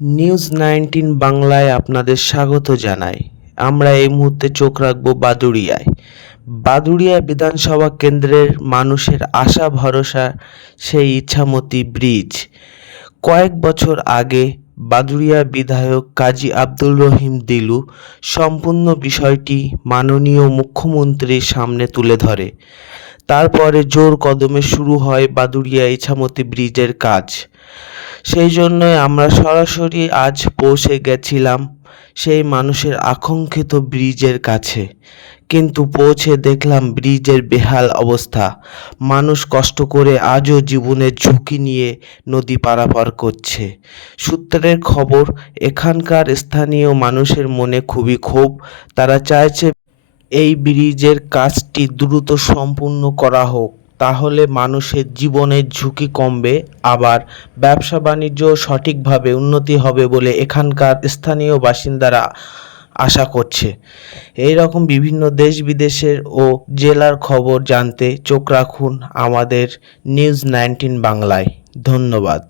News 19 বাংলায় আপনাদের স্বাগত জানাই। আমরা এই মুহূর্তে চোখ রাখবো বাদুড়িয়ায়। বাদুড়িয়া বিধানসভা কেন্দ্রের মানুষের আশা ভরসা সেই ইছামতি ব্রিজ। কয়েক বছর আগে বাদুড়িয়া বিধায়ক কাজী আব্দুর রহিম দিলু সম্পূর্ণ বিষয়টি মাননীয় মুখ্যমন্ত্রীর সামনে তুলে ধরে। তারপরে জোর কদমে শুরু হয় বাদুড়িয়া ইছামতি ব্রিজের কাজ। সেই জন্যই আমরা সরাসরি আজ পৌঁছে গেছিলাম সেই মানুষের আকাঙ্ক্ষিত ব্রিজের কাছে, কিন্তু পৌঁছে দেখলাম ব্রিজের বেহাল অবস্থা। মানুষ কষ্ট করে আজও জীবনের ঝুঁকি নিয়ে নদী পারাপার করছে। সূত্রের খবর, এখানকার স্থানীয় মানুষের মনে খুবই ক্ষোভ। তারা চাইছে এই ব্রিজের কাজটি দ্রুত সম্পূর্ণ করা হোক, তাহলে মানুষের জীবনের ঝুঁকি কমবে, আবার ব্যবসা বাণিজ্য সঠিকভাবে উন্নতি হবে বলে এখানকার স্থানীয় বাসিন্দারা আশা করছে। এই রকম বিভিন্ন দেশ বিদেশের ও জেলার খবর জানতে চোখ রাখুন আমাদের নিউজ 19 বাংলায়। ধন্যবাদ।